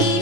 की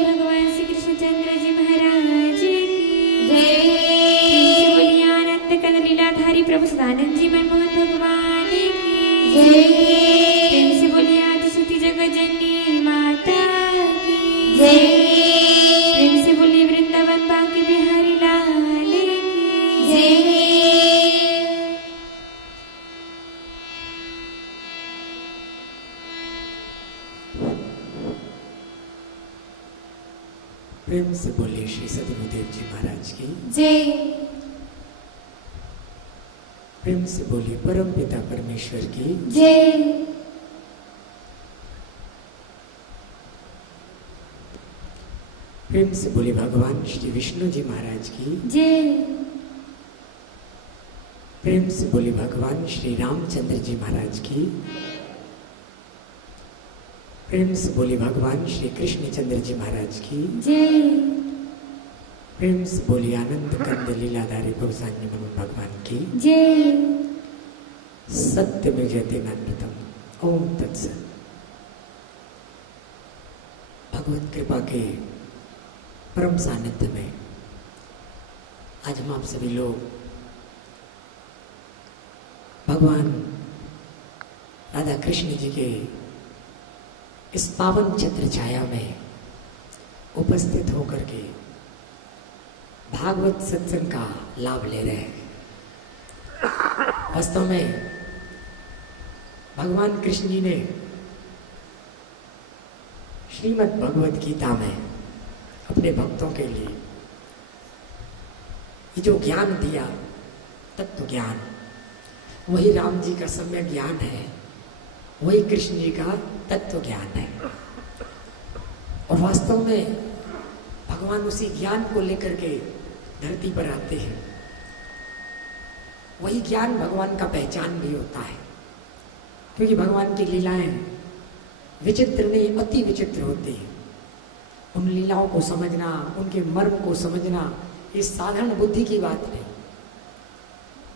भगवान श्री कृष्णचंद्र जी महाराज की जय। बोलिए आनंद कंद लीलाधारी प्रभु सदानंद जी मनमोहन भगवान की जय। बोलिए आदिशक्ति जगत जननी माता की जय। बोलिए वृंदावन बांके बिहारी लाल की जय। प्रेम से बोलिए श्री सदगुरुदेव जी महाराज की जय। प्रेम से बोलिए परम पिता परमेश्वर की जय। प्रेम से बोलिए भगवान श्री विष्णु जी महाराज की जय। प्रेम से बोलिए भगवान श्री रामचंद्र जी महाराज की। प्रेम से बोलिए भगवान श्री कृष्णचंद्र जी महाराज की जय। प्रेम से बोलिए आनंद कंद लीलाधारी भवसान्य भगवान की जय। सत्य में जयते नानृतम। ओम तत्सत। भगवत कृपा के परम सानिध्य में आज हम आप सभी लोग भगवान राधा कृष्ण जी के इस पावन छत्र छाया में उपस्थित होकर के भागवत सत्संग का लाभ ले रहे हैं। वास्तव में भगवान कृष्ण जी ने श्रीमद् भगवत गीता में अपने भक्तों के लिए ये जो ज्ञान दिया, तत्व ज्ञान, वही राम जी का सम्यक ज्ञान है, वही कृष्ण जी का तत्व ज्ञान है। और वास्तव में भगवान उसी ज्ञान को लेकर के धरती पर आते हैं। वही ज्ञान भगवान का पहचान भी होता है, क्योंकि भगवान की लीलाएं विचित्र नहीं, अति विचित्र होती हैं। उन लीलाओं को समझना, उनके मर्म को समझना, ये साधारण बुद्धि की बात नहीं।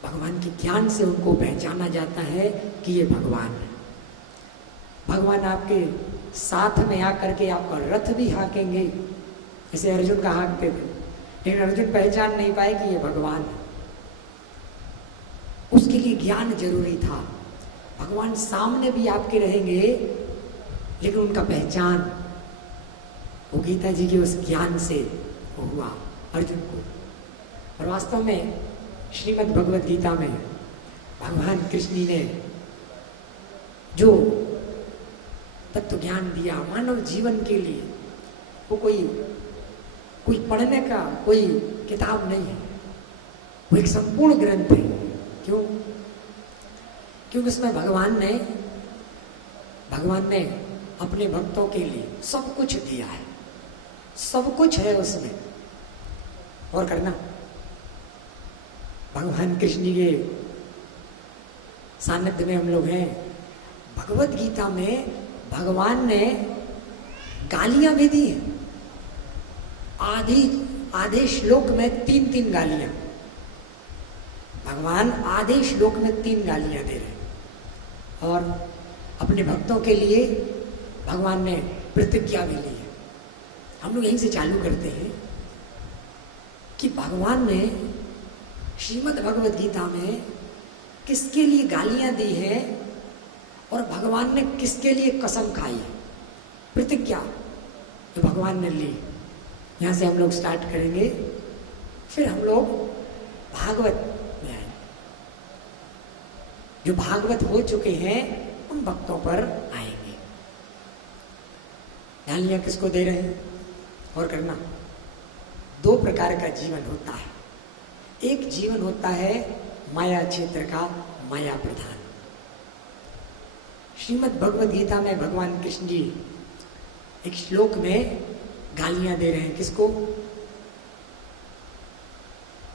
भगवान के ज्ञान से उनको पहचाना जाता है कि ये भगवान है। भगवान आपके साथ में आकर के आपका रथ भी हाँकेंगे, जैसे अर्जुन का हाँकते थे, लेकिन अर्जुन पहचान नहीं पाए कि ये भगवान है। उसके लिए ज्ञान जरूरी था। भगवान सामने भी आपके रहेंगे, लेकिन उनका पहचान वो गीता जी के उस ज्ञान से हुआ अर्जुन को। और वास्तव में श्रीमद् भगवत गीता में भगवान कृष्ण ने जो तत्व ज्ञान दिया मानव जीवन के लिए, वो कोई पढ़ने का कोई किताब नहीं है, वो एक संपूर्ण ग्रंथ है। क्यों? क्योंकि उसमें भगवान ने अपने भक्तों के लिए सब कुछ दिया है, सब कुछ है उसमें। और करना भगवान कृष्ण जी के सानिध्य में हम लोग हैं। भगवत गीता में भगवान ने गालियां भी दी हैं। आधे श्लोक में 3 गालियां। भगवान आधे श्लोक में 3 गालियां दे रहे हैं। और अपने भक्तों के लिए भगवान ने प्रतिज्ञा भी ली है। हम लोग यहीं से चालू करते हैं कि भगवान ने श्रीमद् भगवत गीता में किसके लिए गालियां दी है और भगवान ने किसके लिए कसम खाई है, प्रतिज्ञा जो भगवान ने ली। यहाँ से हम लोग स्टार्ट करेंगे, फिर हम लोग भागवत में आएंगे। जो भागवत हो चुके हैं उन भक्तों पर आएंगे। गालियां किसको दे रहे हैं? और करना 2 प्रकार का जीवन होता है। एक जीवन होता है माया क्षेत्र का, माया प्रधान। श्रीमद् भगवत गीता में भगवान कृष्ण जी एक श्लोक में गालियां दे रहे हैं। किसको?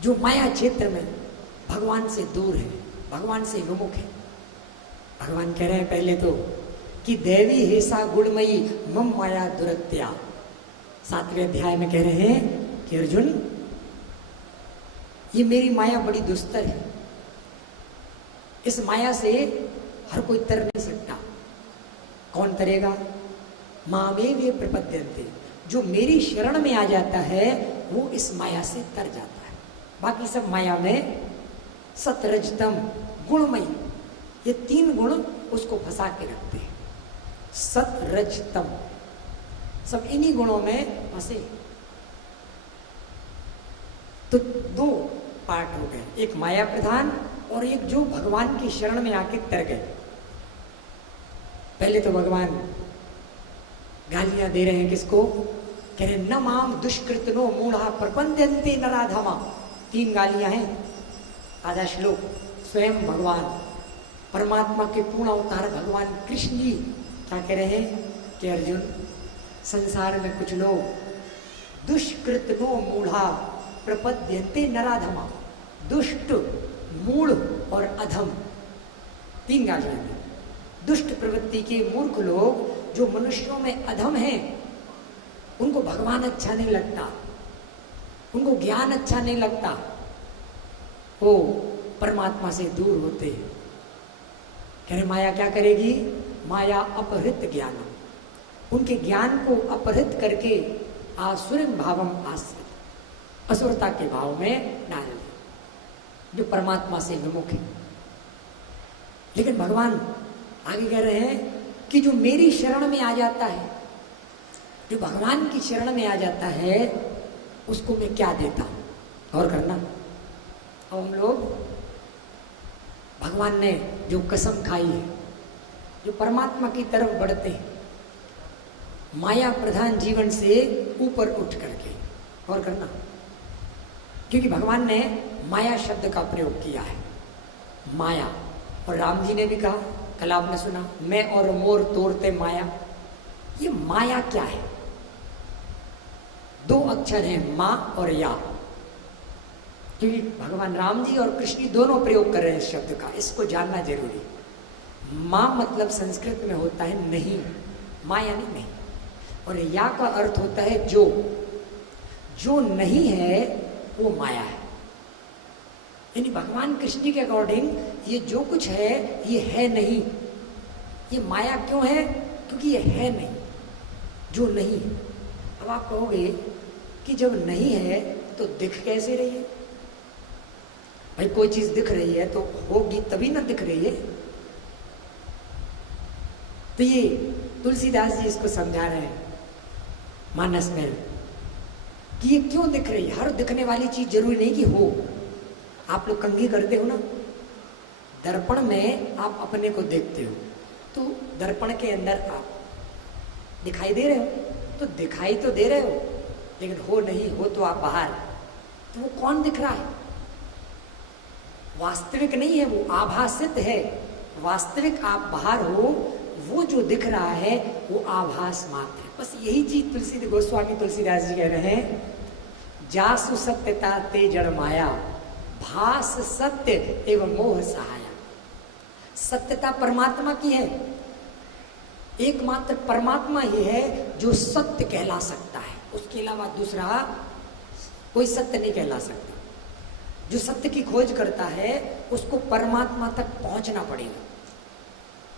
जो माया क्षेत्र में भगवान से दूर है, भगवान से विमुख है। भगवान कह रहे हैं पहले तो कि देवी हेसा गुणमयी मम माया दुरत्या। 7वें अध्याय में कह रहे हैं कि अर्जुन, ये मेरी माया बड़ी दुस्तर है, इस माया से हर कोई तर नहीं सकता। कौन तरेगा? मामेव प्रपद्यन्ते, जो मेरी शरण में आ जाता है वो इस माया से तर जाता है। बाकी सब माया में सतरजतम गुणमयी, ये 3 गुण उसको फंसा के रखते हैं। सतरजतम, सब इन्हीं गुणों में फंसे। तो 2 पार्ट हो गए, एक माया प्रधान और एक जो भगवान की शरण में आके तर गए। पहले तो भगवान गालियां दे रहे हैं किसको? कह रहे न माम दुष्कृतनो मूढ़ा प्रपद्यन्ते नराधमा। 3 गालियां हैं। आधा श्लोक स्वयं भगवान परमात्मा के पूर्ण अवतार भगवान कृष्ण जी क्या कह रहे हैं कि अर्जुन, संसार में कुछ लोग दुष्कृतनो मूढ़ा प्रपद्यन्ते नराधमा, दुष्ट, मूढ़ और अधम, 3 गालियां हैं। दुष्ट प्रवृत्ति के मूर्ख लोग जो मनुष्यों में अधम हैं, उनको भगवान अच्छा नहीं लगता, उनको ज्ञान अच्छा नहीं लगता, वो परमात्मा से दूर होते हैं। कह रहे माया क्या करेगी? माया अपहृत ज्ञान, उनके ज्ञान को अपहृत करके आसुरम भावम आश्रित, असुरता के भाव में डाल दे, जो परमात्मा से विमुख है। लेकिन भगवान आगे कह रहे हैं कि जो मेरी शरण में आ जाता है, जो भगवान की शरण में आ जाता है, उसको मैं क्या देता हूं। और करना, अब हम लोग भगवान ने जो कसम खाई है, जो परमात्मा की तरफ बढ़ते हैं माया प्रधान जीवन से ऊपर उठ करके, और करना, क्योंकि भगवान ने माया शब्द का प्रयोग किया है। माया, और राम जी ने भी कहा, कल आपने सुना, मैं और मोर तोड़ते माया। ये माया क्या है? 2 अक्षर हैं, मां और या, क्योंकि भगवान राम जी और कृष्ण दोनों प्रयोग कर रहे हैं इस शब्द का, इसको जानना जरूरी। मां मतलब संस्कृत में होता है नहीं, मां यानी नहीं, और या का अर्थ होता है जो, जो नहीं है वो माया है। यानी भगवान कृष्ण के अकॉर्डिंग ये जो कुछ है ये है नहीं। ये माया क्यों है? क्योंकि ये है नहीं, जो नहीं है। अब आप कहोगे कि जब नहीं है तो दिख कैसे रही है? भाई कोई चीज दिख रही है तो होगी तभी ना दिख रही है। तो ये तुलसीदास जी इसको समझा रहे हैं मानस में कि ये क्यों दिख रही है। हर दिखने वाली चीज जरूरी नहीं कि हो। आप लोग कंघी करते हो ना, दर्पण में आप अपने को देखते हो, तो दर्पण के अंदर आप दिखाई दे रहे हो, तो दिखाई तो दे रहे हो, लेकिन हो नहीं, हो तो आप बाहर। तो वो कौन दिख रहा है? वास्तविक नहीं है, वो आभासित है। वास्तविक आप बाहर हो, वो जो दिख रहा है वो आभास मात्र है। बस यही चीज तुलसी गोस्वामी तुलसीदास जी कह रहे हैं, जासु सत्यता ते जड़ माया, भास सत्य एवं मोह सहाया। सत्यता परमात्मा की है, एकमात्र परमात्मा ही है जो सत्य कहला सकता है, उसके अलावा दूसरा कोई सत्य नहीं कहला सकता। जो सत्य की खोज करता है उसको परमात्मा तक पहुंचना पड़ेगा,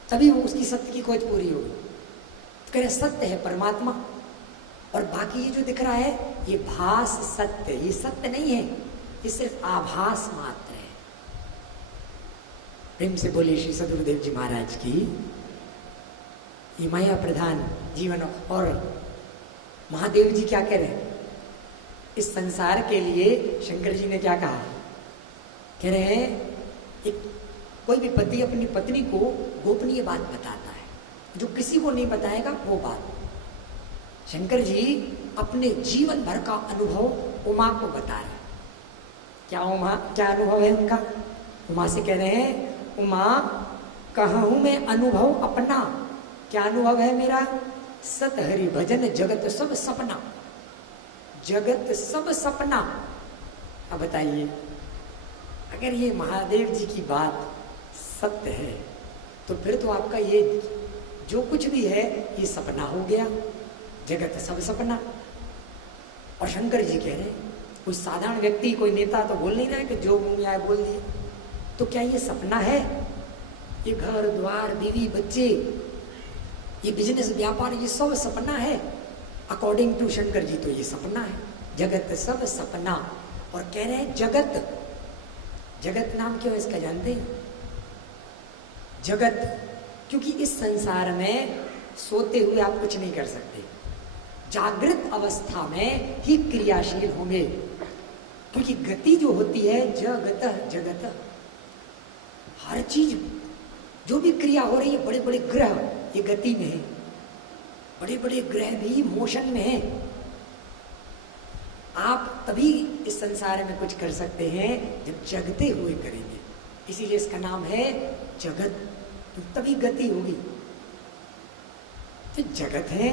तभी वो उसकी सत्य की खोज पूरी होगी। तो कह रहे सत्य है परमात्मा, और बाकी ये जो दिख रहा है ये भास सत्य, ये सत्य नहीं है, ये सिर्फ आभास मात्र है। प्रेम से बोले श्री सदगुरुदेव जी महाराज की। ये माया प्रधान जीवन। और महादेव जी क्या कह रहे हैं इस संसार के लिए? शंकर जी ने क्या कहा? कह रहे हैं एक कोई भी पति अपनी पत्नी को गोपनीय बात बताता है, जो किसी को नहीं बताएगा वो बात। शंकर जी अपने जीवन भर का अनुभव उमा को बता रहे हैं। क्या उमा, क्या अनुभव है उनका? उमा से कह रहे हैं, उमा कहूं मैं अनुभव अपना, क्या अनुभव है मेरा? सत हरि भजन जगत सब सपना, जगत सब सपना। अब बताइए, अगर ये महादेव जी की बात सत्य है तो फिर तो आपका ये जो कुछ भी है ये सपना हो गया, जगत सब सपना। और शंकर जी कह रहे हैं कोई साधारण व्यक्ति, कोई नेता तो बोल नहीं रहा है कि जो मुंह में आए बोल दिए। तो क्या ये सपना है? ये घर द्वार बीवी बच्चे ये बिजनेस व्यापार ये सब सपना है। अकॉर्डिंग टू शंकर जी तो ये सपना है, जगत सब सपना। और कह रहे हैं जगत, जगत नाम क्यों इसका जानते हैं? जगत क्योंकि इस संसार में सोते हुए आप कुछ नहीं कर सकते, जागृत अवस्था में ही क्रियाशील होंगे। क्योंकि गति जो होती है जगत जगत, हर चीज जो भी क्रिया हो रही है, बड़े बड़े ग्रह ये गति में है, बड़े बड़े ग्रह भी मोशन में है। आप तभी इस संसार में कुछ कर सकते हैं जब जगते हुए करेंगे, इसीलिए इसका नाम है जगत, तो तभी गति होगी। तो जगत है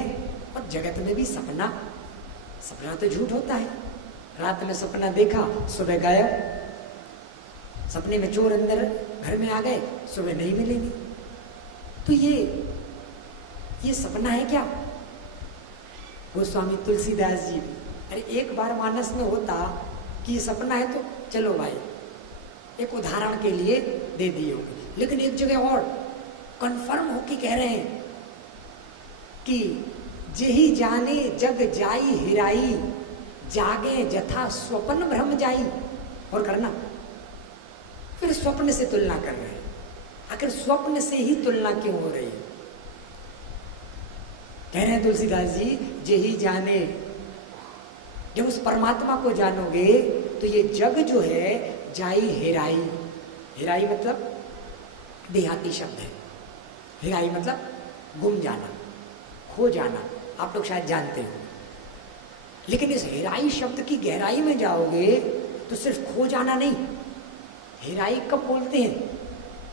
और जगत में भी सपना, सपना तो झूठ होता है। रात में सपना देखा, सुबह गायब। सपने में चोर अंदर घर में आ गए, सुबह नहीं मिलेंगे। तो ये सपना है क्या? गोस्वामी तुलसीदास जी, अरे एक बार मानस में होता कि ये सपना है तो चलो भाई एक उदाहरण के लिए दे दिए होंगे, लेकिन एक जगह और कंफर्म होके कह रहे हैं कि जेहि जाने जग जाई हिराई, जागे जथा स्वप्न भ्रम जाई। और करना, फिर स्वप्न से तुलना कर रहे हैं। आखिर स्वप्न से ही तुलना क्यों हो रही है? कह रहे हैं तुलसीदास जी, जेहि जाने, जब उस परमात्मा को जानोगे तो ये जग जो है जाई हेराई। हेराई मतलब देहाती शब्द है, हेराई मतलब गुम जाना, खो जाना, आप लोग शायद जानते हो। लेकिन इस हेराई शब्द की गहराई में जाओगे तो सिर्फ खो जाना नहीं, हेराई कब बोलते हैं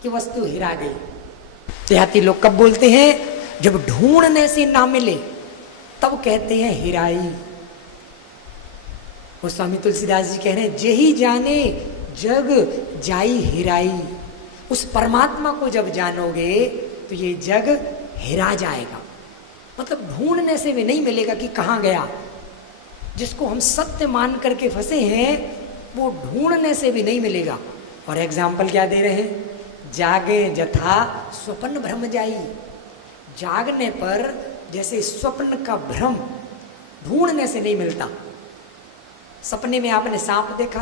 कि वस्तु हेरा गई। देहाती लोग कब बोलते हैं? जब ढूंढने से ना मिले तब कहते हैं हेराई। वो स्वामी तुलसीदास जी कह रहे हैं, जेहि जाने जग जाई हेराई। उस परमात्मा को जब जानोगे तो ये जग हेरा जाएगा, मतलब ढूंढने से भी नहीं मिलेगा कि कहाँ गया। जिसको हम सत्य मान करके फंसे हैं वो ढूंढने से भी नहीं मिलेगा। और एग्जाम्पल क्या दे रहे हैं? जागे जथा स्वप्न भ्रम जाई। जागने पर जैसे स्वप्न का भ्रम ढूंढने से नहीं मिलता। सपने में आपने सांप देखा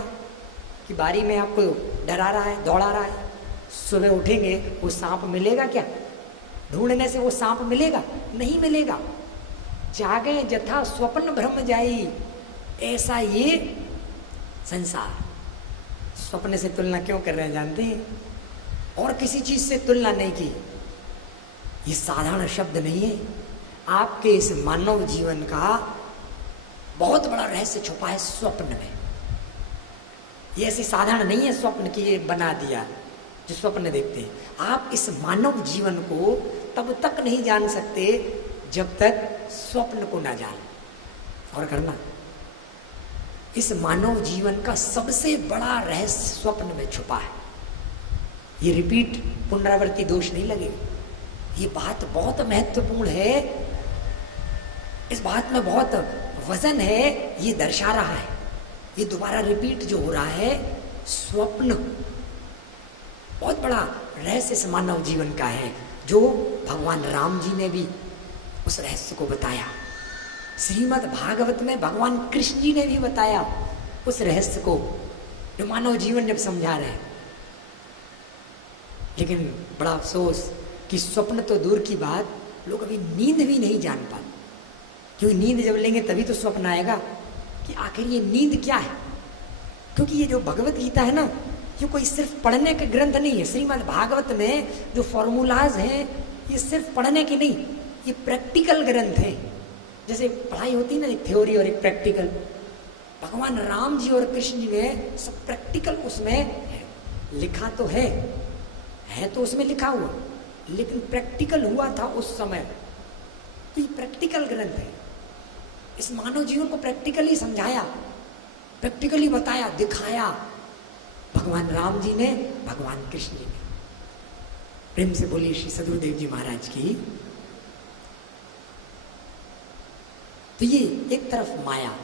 कि बारी में आपको डरा रहा है, दौड़ा रहा है, सुबह उठेंगे वो सांप मिलेगा क्या? ढूंढने से वो सांप मिलेगा? नहीं मिलेगा। जागे जथा स्वप्न भ्रम जाई, ऐसा ये संसार। स्वप्न से तुलना क्यों कर रहे हैं जानते हैं? और किसी चीज से तुलना नहीं की। ये साधारण शब्द नहीं है। आपके इस मानव जीवन का बहुत बड़ा रहस्य छुपा है स्वप्न में। ये ऐसी साधारण नहीं है स्वप्न की ये बना दिया जो स्वप्न देखते हैं। आप इस मानव जीवन को तब तक नहीं जान सकते जब तक स्वप्न को ना जान। और करना, इस मानव जीवन का सबसे बड़ा रहस्य स्वप्न में छुपा है। ये रिपीट पुनरावृत्ति दोष नहीं लगेगा। ये बात बहुत महत्वपूर्ण है, इस बात में बहुत वजन है, ये दर्शा रहा है। ये दोबारा रिपीट जो हो रहा है, स्वप्न बहुत बड़ा रहस्य इस मानव जीवन का है, जो भगवान राम जी ने भी उस रहस्य को बताया। श्रीमद् भागवत में भगवान कृष्ण जी ने भी बताया उस रहस्य को, जो मानव जीवन जब समझा रहे हैं। लेकिन बड़ा अफसोस कि स्वप्न तो दूर की बात, लोग अभी नींद भी नहीं जान पाते। क्योंकि नींद जब लेंगे तभी तो स्वप्न आएगा कि आखिर ये नींद क्या है। क्योंकि ये जो भगवत गीता है ना, ये कोई सिर्फ पढ़ने का ग्रंथ नहीं है। श्रीमद् भागवत में जो फॉर्मूलाज हैं ये सिर्फ पढ़ने की नहीं, ये प्रैक्टिकल ग्रंथ है। जैसे पढ़ाई होती है ना, एक थ्योरी और एक प्रैक्टिकल। भगवान राम जी और कृष्ण जी ने सब प्रैक्टिकल उसमें है। लिखा तो है तो उसमें लिखा हुआ, लेकिन प्रैक्टिकल हुआ था उस समय। तो ये प्रैक्टिकल ग्रंथ है। इस मानव जीवन को प्रैक्टिकली समझाया, प्रैक्टिकली बताया, दिखाया भगवान राम जी ने, भगवान कृष्ण जी ने। प्रेम से बोलिए श्री सदगुरुदेव जी महाराज की। तो ये एक तरफ माया,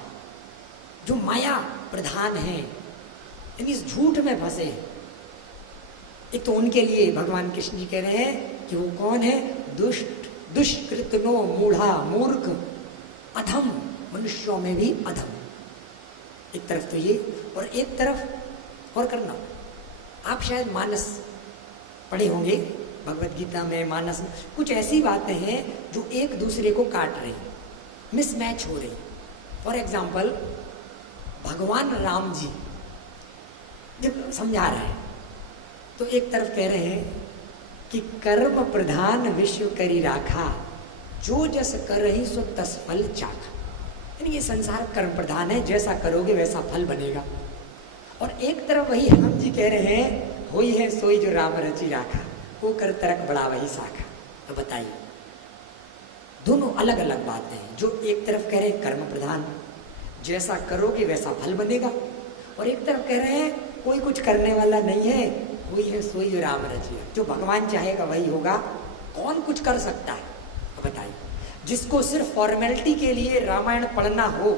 जो माया प्रधान है, यानी इस झूठ में फंसे हैं। एक तो उनके लिए भगवान कृष्ण जी कह रहे हैं कि वो कौन है? दुष्ट दुष्कृतनो मूढ़ा मूर्ख अधम, मनुष्यों में भी अधम। एक तरफ तो ये, और एक तरफ और करना, आप शायद मानस पढ़े होंगे, भगवत गीता में, मानस में कुछ ऐसी बातें हैं जो एक दूसरे को काट रही, मिसमैच हो रही। फॉर एग्जाम्पल, भगवान राम जी जब समझा रहे हैं तो एक तरफ कह रहे हैं कि कर्म प्रधान विश्व करी राखा, जो जस कर रही सो तस फल चाखा। यानी ये संसार कर्म प्रधान है, जैसा करोगे वैसा फल बनेगा। और एक तरफ वही राम जी कह रहे हैं, होई है सोई जो राम रची राखा, वो कर तरक बड़ा वही साखा। तो बताइए, दोनों अलग अलग बातें हैं। जो एक तरफ कह रहे हैं कर्म प्रधान, जैसा करोगे वैसा फल बनेगा, और एक तरफ कह रहे हैं कोई कुछ करने वाला नहीं है, वही है सोई जो राम रचिया, जो भगवान चाहेगा वही होगा। कौन कुछ कर सकता है? तो बताइए, जिसको सिर्फ फॉर्मेलिटी के लिए रामायण पढ़ना हो,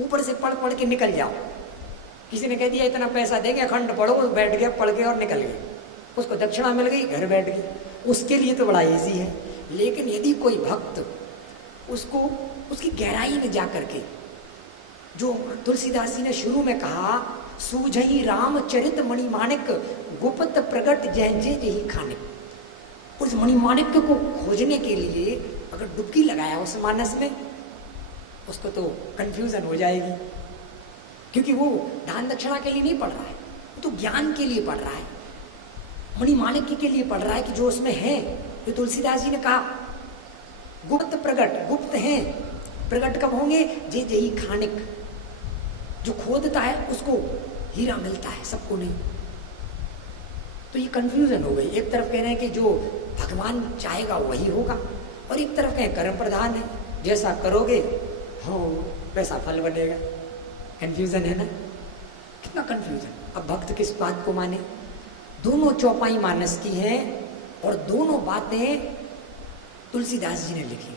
ऊपर से पढ़ पढ़ के निकल जाओ। किसी ने कह दिया इतना पैसा देंगे, अखंड पढ़ो, बैठ गया, पढ़ गया और निकल गए, उसको दक्षिणा मिल गई, घर बैठ गई, उसके लिए तो बड़ा इजी है। लेकिन यदि कोई भक्त उसको उसकी गहराई में जा करके, जो तुलसीदास जी ने शुरू में कहा, सूझई रामचरित मणिमाणिक गुप्त प्रगट जय जय जही खानिक। उस मणिमाणिक को खोजने के लिए अगर डुबकी लगाया उस मानस में, उसको तो कंफ्यूजन हो जाएगी, क्योंकि वो दान दक्षिणा के लिए नहीं पढ़ रहा है, वो तो ज्ञान के लिए पढ़ रहा है, मणिमाणिक्य के लिए पढ़ रहा है कि जो उसमें है। जो तुलसीदास जी ने कहा गुप्त प्रगट, गुप्त हैं, प्रगट कब होंगे? जे जही खानिक, जो खोदता है उसको हीरा मिलता है, सबको नहीं। तो ये कंफ्यूजन हो गई। एक तरफ कह रहे हैं कि जो भगवान चाहेगा वही होगा, और एक तरफ कहें कर्म प्रधान है, जैसा करोगे हो वैसा फल बनेगा। कंफ्यूजन है ना? कितना कंफ्यूजन। अब भक्त किस बात को माने? दोनों चौपाई मानस की हैं और दोनों बातें तुलसीदास जी ने लिखी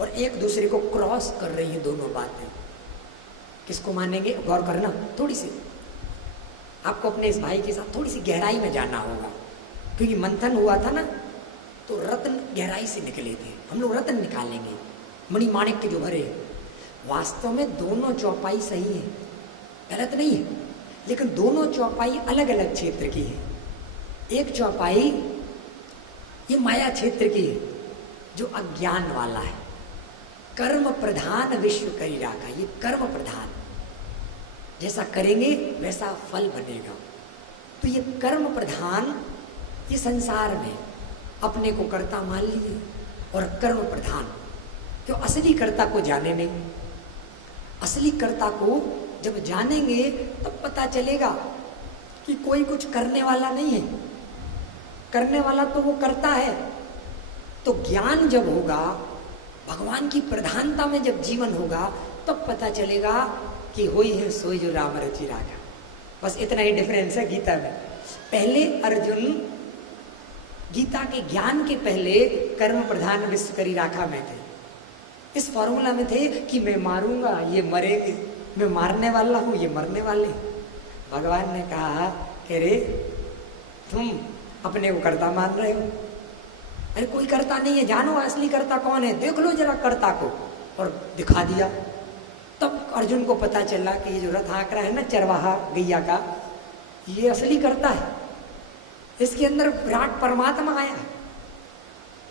और एक दूसरे को क्रॉस कर रही हैं दोनों बातें। किसको मानेंगे? गौर करना, थोड़ी सी आपको अपने इस भाई के साथ थोड़ी सी गहराई में जाना होगा, क्योंकि मंथन हुआ था ना तो रत्न गहराई से निकले थे। हम लोग रत्न निकालेंगे, मणिमाणिक के जो भरे हैं। वास्तव में दोनों चौपाई सही है, गलत नहीं है, लेकिन दोनों चौपाई अलग अलग क्षेत्र की है। एक चौपाई ये माया क्षेत्र की है जो अज्ञान वाला है, कर्म प्रधान विश्व करी राखा, ये कर्म प्रधान, जैसा करेंगे वैसा फल बनेगा। तो ये कर्म प्रधान, ये संसार में अपने को कर्ता मान लिए, और कर्म प्रधान जो असली कर्ता को जाने नहीं। असली कर्ता को जब जानेंगे तब पता चलेगा कि कोई कुछ करने वाला नहीं है, करने वाला तो वो करता है। तो ज्ञान जब होगा, भगवान की प्रधानता में जब जीवन होगा, तब पता चलेगा कि होई है सोई जो राम रचि राखा। बस इतना ही डिफरेंस है गीता में। पहले अर्जुन गीता के ज्ञान के पहले कर्म प्रधान विश्व करी राखा में थे, इस फॉर्मूला में थे कि मैं मारूंगा ये मरेंगे, मैं मारने वाला हूं ये मरने वाले। भगवान ने कहा कि रे तुम अपने को कर्ता मान रहे हो, अरे कोई कर्ता नहीं है, जानो असली कर्ता कौन है, देख लो जरा कर्ता को। और दिखा दिया। तब अर्जुन को पता चला कि ये जो रथ हाँक रहा है ना चरवाहा गैया का, ये असली कर्ता है, इसके अंदर विराट परमात्मा आया।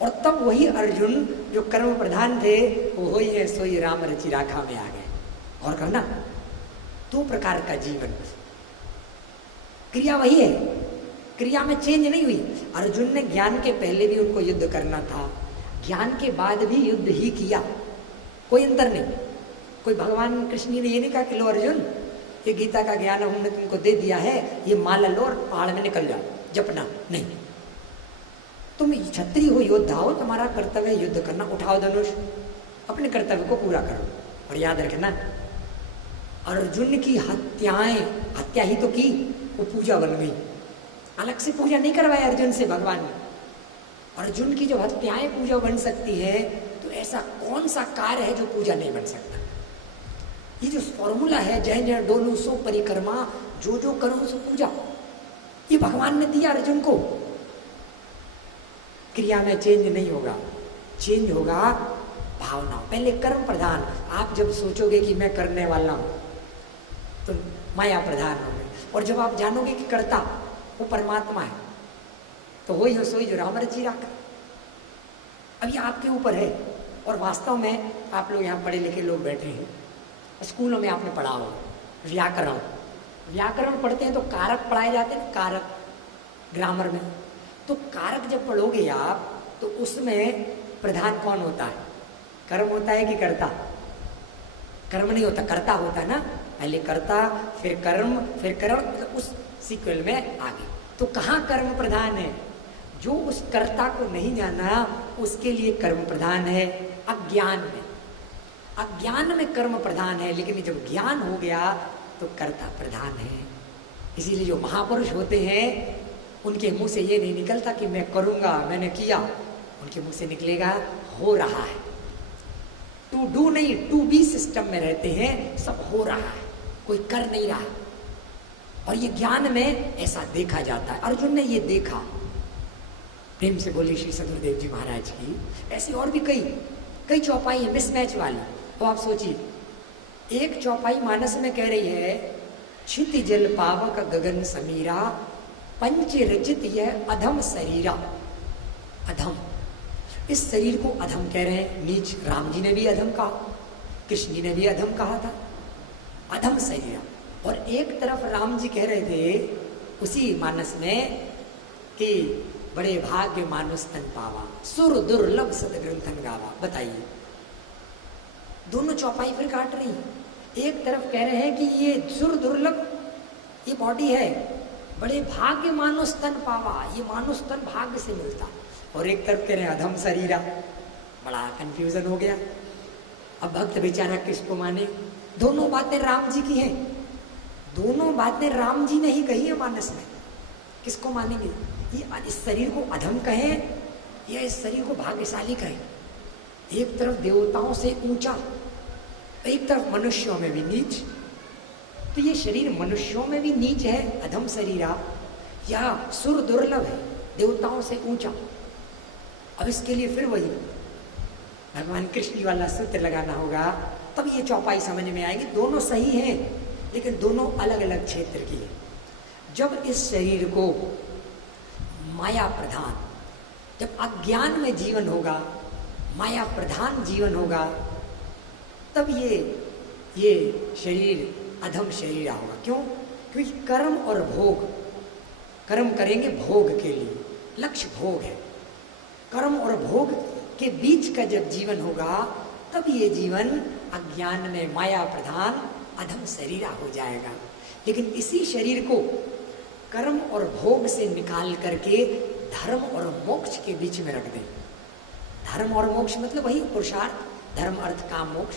और तब वही अर्जुन जो कर्म प्रधान थे, वो होई है सोई राम रचि राखा में आ गए। और करना दो प्रकार का जीवन, क्रिया वही है, क्रिया में चेंज नहीं हुई। अर्जुन ने ज्ञान के पहले भी उनको युद्ध करना था, ज्ञान के बाद भी युद्ध ही किया, कोई अंतर नहीं। कोई भगवान कृष्ण ने ये नहीं कहा कि लो अर्जुन ये गीता का ज्ञान हमने तुमको दे दिया है, ये माला लो और पहाड़ में निकल जाओ जपना, नहीं। तुम क्षत्रिय हो, योद्धा हो, तुम्हारा कर्तव्य है युद्ध करना, उठाओ धनुष, अपने कर्तव्य को पूरा करो। और याद रखना, अर्जुन की हत्याएं, हत्या ही तो की, वो पूजा बन गई, अलग से पूजा नहीं करवाए अर्जुन से भगवान ने। अर्जुन की जब हत्याएं पूजा बन सकती है, तो ऐसा कौन सा कार्य है जो पूजा नहीं बन सकता? ये जो फॉर्मूला है, जय जय डोलू सो परिक्रमा, जो जो करो सो पूजा, ये भगवान ने दिया अर्जुन को। क्रिया में चेंज नहीं होगा, चेंज होगा भावना। पहले कर्म प्रधान, आप जब सोचोगे कि मैं करने वाला हूं तो माया प्रधान होंगे, और जब आप जानोगे कि कर्ता वो परमात्मा है तो वही हो सोई जो राम रची राखा। अब ये आपके ऊपर है। और वास्तव में आप लोग यहाँ पढ़े लिखे लोग बैठे हैं, स्कूलों में आपने पढ़ा हो व्याकरण, व्याकरण पढ़ते हैं तो कारक पढ़ाए जाते हैं, कारक ग्रामर में। तो कारक जब पढ़ोगे आप तो उसमें प्रधान कौन होता है? कर्म होता है कि कर्ता? कर्म नहीं होता, कर्ता होता है ना। पहले कर्ता, फिर कर्म, फिर कर्म, मतलब उस सीक्वल में आगे। तो कहाँ कर्म प्रधान है? जो उस कर्ता को नहीं जाना उसके लिए कर्म प्रधान है। अज्ञान में, अज्ञान में कर्म प्रधान है, लेकिन जब ज्ञान हो गया तो कर्ता प्रधान है। इसीलिए जो महापुरुष होते हैं उनके मुंह से ये नहीं निकलता कि मैं करूंगा, मैंने किया। उनके मुंह से निकलेगा हो रहा है। टू डू नहीं, टू बी सिस्टम में रहते हैं, सब हो रहा है, कोई कर नहीं रहा। और ये ज्ञान में ऐसा देखा जाता है। अर्जुन ने ये देखा। प्रेम से बोली श्री सदगुरुदेव जी महाराज की। ऐसी और भी कई चौपाई है मिसमैच वाली। तो आप सोचिए, एक चौपाई मानस में कह रही है क्षिति जल पावक गगन समीरा पंच रचित यह अधम शरीरा। अधम, इस शरीर को अधम कह रहे हैं, नीच। राम जी ने भी अधम कहा, कृष्ण जी ने भी अधम कहा था, अधम शरीरा। और एक तरफ राम जी कह रहे थे उसी मानस में कि बड़े भाग्य मानुष तन पावा, सुर दुर्लभ सदग्रंथन गावा। बताइए, दोनों चौपाई फिर काट रही। एक तरफ कह रहे हैं कि ये सुर दुर्लभ ये बॉडी है, बड़े भाग्य मानुष तन पावा, ये मानुष तन भाग्य से मिलता। और एक तरफ कह रहे हैं अधम शरीरा। बड़ा कंफ्यूजन हो गया। अब भक्त बेचारा किसको माने? दोनों बातें राम जी की हैं, दोनों बातें राम जी ने ही कही है मानस में। किसको मानेंगे? ये इस शरीर को अधम कहें या इस शरीर को भाग्यशाली कहें? एक तरफ देवताओं से ऊंचा, एक तरफ मनुष्यों में भी नीच। तो ये शरीर मनुष्यों में भी नीच है, अधम शरीरा, या सुर दुर्लभ है, देवताओं से ऊंचा? अब इसके लिए फिर वही भगवान कृष्ण वाला सूत्र लगाना होगा, तब ये चौपाई समझ में आएगी। दोनों सही हैं, लेकिन दोनों अलग अलग क्षेत्र की है। जब इस शरीर को माया प्रधान, जब अज्ञान में जीवन होगा, माया प्रधान जीवन होगा, तब ये शरीर अधम शरीर होगा। क्यों? क्योंकि कर्म और भोग, कर्म करेंगे भोग के लिए, लक्ष्य भोग है। कर्म और भोग के बीच का जब जीवन होगा तब ये जीवन अज्ञान में माया प्रधान अधम शरीरा हो जाएगा। लेकिन इसी शरीर को कर्म और भोग से निकाल करके धर्म और मोक्ष के बीच में रख दें। धर्म और मोक्ष मतलब वही पुरुषार्थ, धर्म अर्थ काम मोक्ष।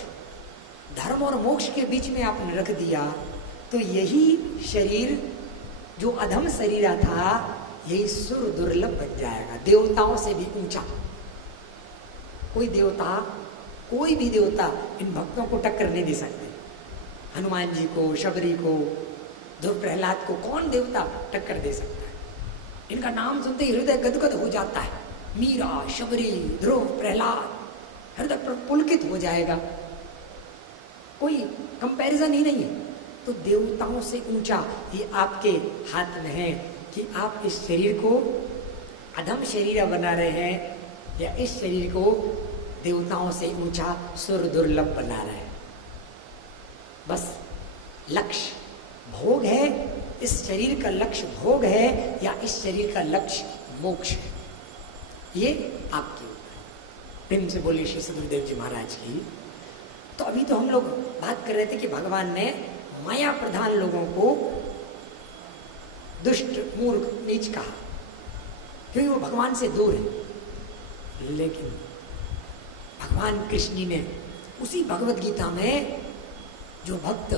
धर्म और मोक्ष के बीच में आपने रख दिया तो यही शरीर जो अधम शरीरा था यही सुर दुर्लभ बन जाएगा, देवताओं से भी ऊंचा। कोई देवता, कोई भी देवता इन भक्तों को टक्कर नहीं दे सकते। हनुमान जी को, शबरी को, ध्रुव प्रहलाद को कौन देवता टक्कर दे सकता है? इनका नाम सुनते ही हृदय गदगद हो जाता है। मीरा, शबरी, ध्रुव प्रहलाद, हृदय प्रफुल्लित हो जाएगा। कोई कंपैरिजन ही नहीं है। तो देवताओं से ऊंचा ये आपके हाथ में है कि आप इस शरीर को अधम शरीर बना रहे हैं या इस शरीर को देवताओं से ऊंचा सुर दुर्लभ बना रहे हैं। बस लक्ष्य भोग है, इस शरीर का लक्ष्य भोग है या इस शरीर का लक्ष्य मोक्ष है, ये आपके ऊपर। प्रेम से बोलिए श्री सदगुरुदेव जी महाराज की। तो अभी तो हम लोग बात कर रहे थे कि भगवान ने माया प्रधान लोगों को दुष्ट, मूर्ख, नीच कहा क्योंकि वो भगवान से दूर है। लेकिन भगवान कृष्ण जी ने उसी भगवत गीता में जो भक्त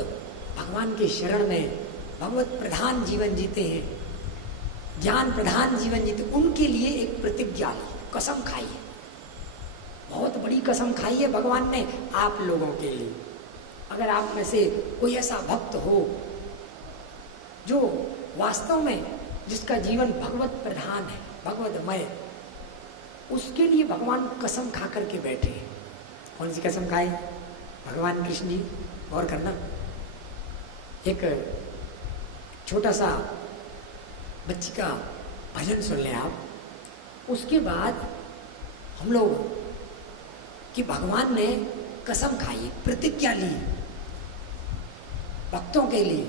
भगवान के शरण में भगवत प्रधान जीवन जीते हैं, ज्ञान प्रधान जीवन जीते, उनके लिए एक प्रतिज्ञा ली, कसम खाई है। बहुत बड़ी कसम खाई है भगवान ने आप लोगों के लिए। अगर आप में से कोई ऐसा भक्त हो जो वास्तव में जिसका जीवन भगवत प्रधान है, भगवतमय, उसके लिए भगवान कसम खा करके बैठे। कौन सी कसम खाए भगवान कृष्ण जी? और करना, एक छोटा सा बच्ची का भजन सुन लें आप। उसके बाद हम लोग कि भगवान ने कसम खाई, प्रतिज्ञा ली भक्तों के लिए,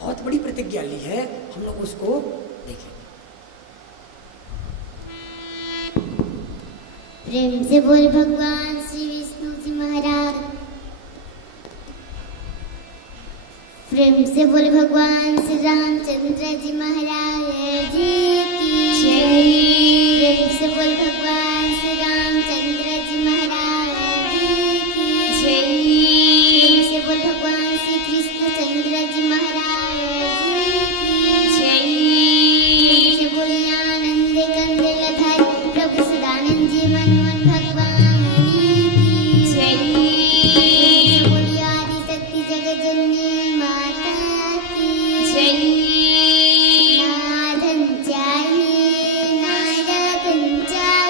बहुत बड़ी प्रतिज्ञा ली है। हम लोग उसको देखेंगे। प्रेम से बोल भगवान श्री विष्णु जी महाराज। प्रेम से बोल भगवान श्री रामचंद्र जी महाराज जी की जय। प्रेम से बोल भगवान श्री रामचंद्र जी महाराज जी की जय। प्रेम से बोल भगवान श्री कृष्णचंद्र जी महाराज जी की जय। प्रेम से बोल आनंद कंदलधारी प्रभु सदानंद जी मनमोहन भगवान की जय। प्रेम से बोल आदि शक्ति जगज्जननी माता की जय। नादं चाहिए नादं चाहिए।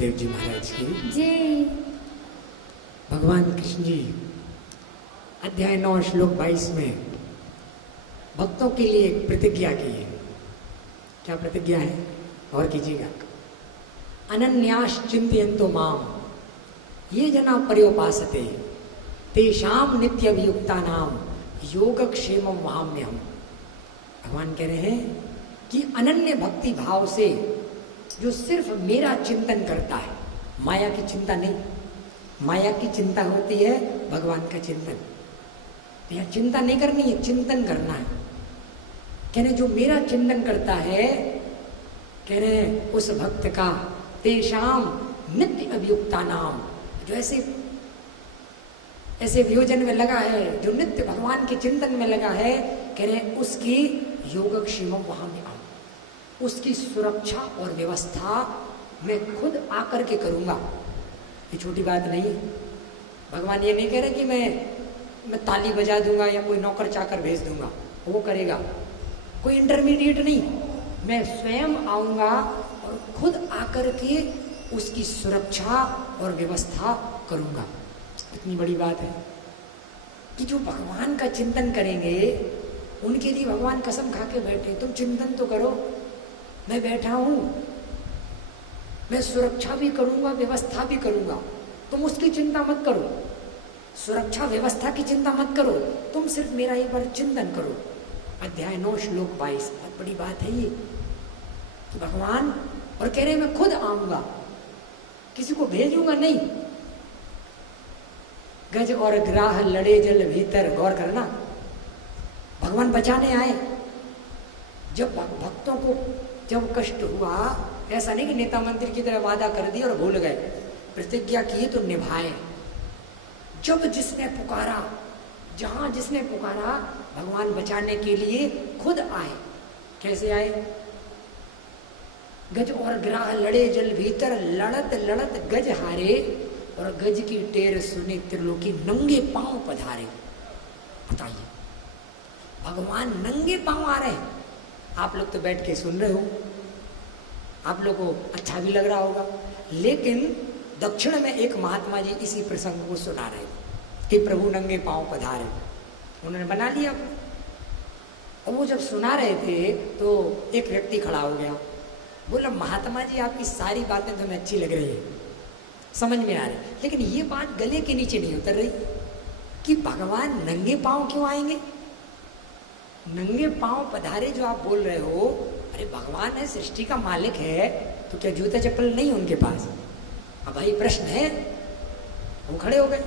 बलदेव जी महाराज की जय। भगवान कृष्ण जी अध्याय 9 श्लोक 22 में भक्तों के लिए एक प्रतिज्ञा की है। क्या प्रतिज्ञा है? और कीजिएगा। अनन्यास चिंतयन्तो माम ये जना पर्योपासते तेषाम नित्य अभियुक्ता नाम योगक्षेमम वहाम्यहम्। भगवान कह रहे हैं कि अनन्य भक्ति भाव से जो सिर्फ मेरा चिंतन करता है, माया की चिंता नहीं, माया की चिंता होती है भगवान का चिंतन। तो यह चिंता नहीं करनी है, चिंतन करना है। कह रहे जो मेरा चिंतन करता है, कह रहे उस भक्त का तेषाम नित्य अभियुक्ता नाम, जो ऐसे वियोजन में लगा है, जो नित्य भगवान के चिंतन में लगा है, कह रहे उसकी योगक्षेमम वहाम्यहम्, उसकी सुरक्षा और व्यवस्था मैं खुद आकर के करूंगा। ये छोटी बात नहीं है। भगवान ये नहीं कह रहे कि मैं ताली बजा दूंगा या कोई नौकर चाकर भेज दूंगा, वो करेगा। कोई इंटरमीडिएट नहीं, मैं स्वयं आऊंगा और खुद आकर के उसकी सुरक्षा और व्यवस्था करूंगा। इतनी बड़ी बात है कि जो भगवान का चिंतन करेंगे उनके लिए भगवान कसम खा के बैठे, तुम चिंतन तो करो, मैं बैठा हूं, मैं सुरक्षा भी करूंगा, व्यवस्था भी करूंगा, तुम उसकी चिंता मत करो, सुरक्षा व्यवस्था की चिंता मत करो, तुम सिर्फ मेरा एक बार चिंतन करो। अध्याय 9 श्लोक 22। बहुत बड़ी बात है ये कि भगवान और कह रहे मैं खुद आऊंगा, किसी को भेजूंगा नहीं। गज और ग्राह लड़े जल भीतर, गौर करना, भगवान बचाने आए। जब भक्तों को जब कष्ट हुआ, ऐसा नहीं कि नेता मंत्री की तरह वादा कर दिया और भूल गए, प्रतिज्ञा की तो निभाए। जब जिसने पुकारा, जहां जिसने पुकारा, भगवान बचाने के लिए खुद आए। कैसे आए? गज और ग्राह लड़े जल भीतर, लड़त लड़त गज हारे, और गज की टेर सुने त्रिलोकी, नंगे पांव पधारे। बताइए, भगवान नंगे पांव आ रहे हैं। आप लोग तो बैठ के सुन रहे हो, आप लोग को अच्छा भी लग रहा होगा, लेकिन दक्षिण में एक महात्मा जी इसी प्रसंग को सुना रहे कि प्रभु नंगे पांव पधारे। उन्होंने बना लिया। और वो जब सुना रहे थे तो एक व्यक्ति खड़ा हो गया, बोला महात्मा जी आपकी सारी बातें तो हमें अच्छी लग रही है, समझ में आ रही, लेकिन ये बात गले के नीचे नहीं उतर रही कि भगवान नंगे पांव क्यों आएंगे? नंगे पांव पधारे जो आप बोल रहे हो, अरे भगवान है, सृष्टि का मालिक है, तो क्या जूता चप्पल नहीं उनके पास? अब भाई प्रश्न है। वो खड़े हो गए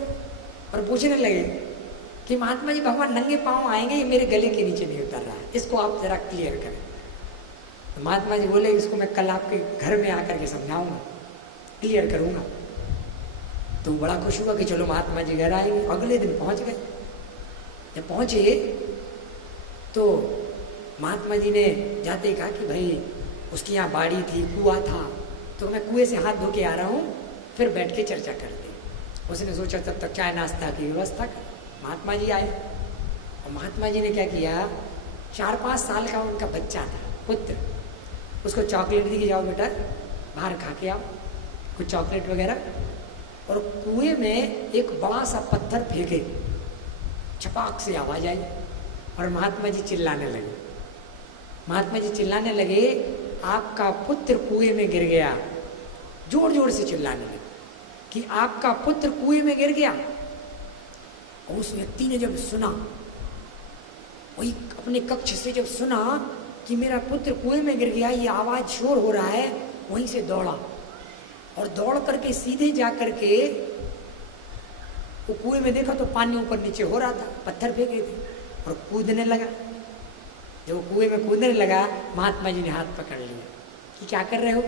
और पूछने लगे कि महात्मा जी भगवान नंगे पांव आएंगे, ये मेरे गले के नीचे नहीं उतर रहा है, इसको आप जरा क्लियर करें। तो महात्मा जी बोले इसको मैं कल आपके घर में आकर के समझाऊंगा, क्लियर करूंगा। तो बड़ा खुश हुआ कि चलो महात्मा जी घर आएंगे। अगले दिन पहुंच गए। जब पहुंचे तो महात्मा जी ने जाते ही कहा कि भाई उसकी यहाँ बाड़ी थी, कुआं था, तो मैं कुएं से हाथ धो के आ रहा हूँ, फिर बैठ के चर्चा करते। उसने सोचा तब तक चाय नाश्ता की व्यवस्था कर। महात्मा जी आए और महात्मा जी ने क्या किया, 4-5 साल का उनका बच्चा था, पुत्र, उसको चॉकलेट दी कि जाओ बेटा बाहर खा के आओ कुछ चॉकलेट वगैरह, और कुएं में एक बड़ा सा पत्थर फेंके, छपाक से आवाज आई और महात्मा जी चिल्लाने लगे। महात्मा जी चिल्लाने लगे, आपका पुत्र कुएं में गिर गया। जोर जोर से चिल्लाने लगे कि आपका पुत्र कुएं में गिर गया। और उस व्यक्ति ने जब सुना, वही अपने कक्ष से जब सुना कि मेरा पुत्र कुएं में गिर गया, ये आवाज शोर हो रहा है, वहीं से दौड़ा और दौड़ करके सीधे जा करके वो कुएं में देखा तो पानी ऊपर नीचे हो रहा था, पत्थर फेंके थे, और कूदने लगा। जब वो कुएं में कूदने लगा, महात्मा जी ने हाथ पकड़ लिया कि क्या कर रहे हो?